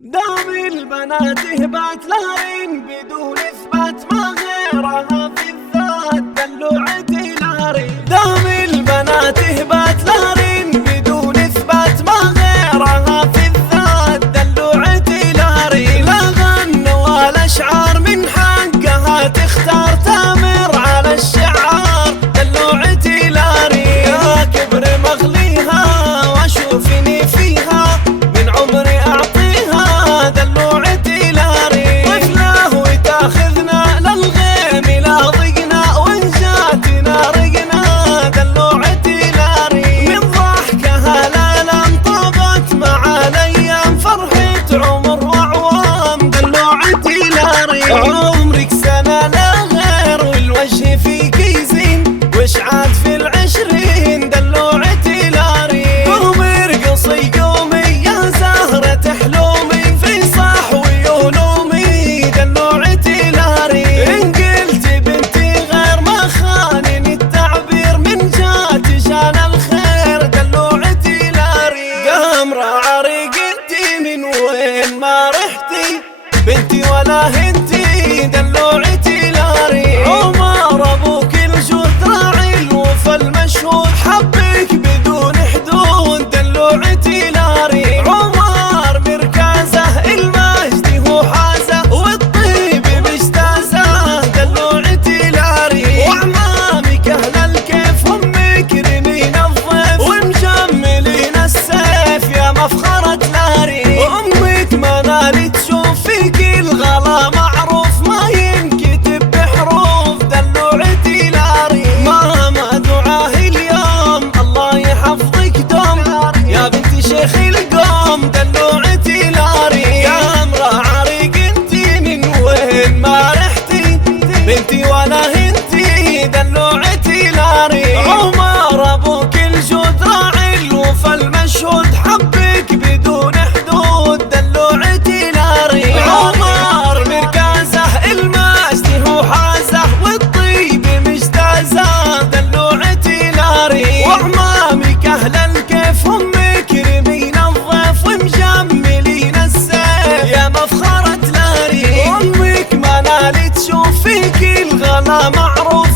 دام البنات هبات لارين بدون اثبات ما غيرها في الذات دلوعتي لارين. دام البنات هبات لارين بدون اثبات ما غيرها في الذات دلوعتي لارين. لا غنى ولا اشعار من حقها تختار تامر على الشعار دلوعتي لارين. يا كبر مغليها واشوفني فيها من عمري اعطيها دلوعتي لارين. طفله وتاخذنا للغيم لا ضقنا وان جاتنا رقنا دلوعتي لارين. من ضحكها لا انطبت مع الايام فرحة عمر واعوام دلوعتي لارين. عمرك سنة لا غير والوجه فيك يزين وش عاد في العشرين دلوعتي لارين. قومي ارقصي قومي يا زهرة حلومي في صحوي ولومي دلوعتي لارين. إن قلت بنتي غير ما خانني التعبير من جات جان الخير دلوعتي لارين. قمرة عريق انتي من وين ما رحتي بنتي ولا هنتي دلوعتي لارين. عمر ابوك الجود راعي الوفا المشهور حبك بدون حدود دلوعتي لارين. عمر مركزه المجد هو حازه والطيب مجتازه دلوعتي لارين. وعمامك اهل الكيف هم مكرمين الضيف ومجملين السيف يا مفخرة لارين. وامك منالي تشوف فيك الغلا معروف ما ينكتب بحروف دلوعتي لارين. ماما دعاه اليوم الله يحفظك دوم يا بنت شيخ القوم دلوعتي لارين. قمرة عريق انتي من وين ما رحتي بنتي ولا هنتي دلوعتي لارين. عمر ابوك الجود راعي الوفا المشهود حبك بدون حدود دلوعتي لارين. عمر مركزه المجد هو حازه والطيب مجتازه دلوعتي لارين. وعمامك اهل الكيف هم مكرمين الضيف ومجملين السيف يا مفخرة لارين. امك منالي تشوف فيك الغلا معروف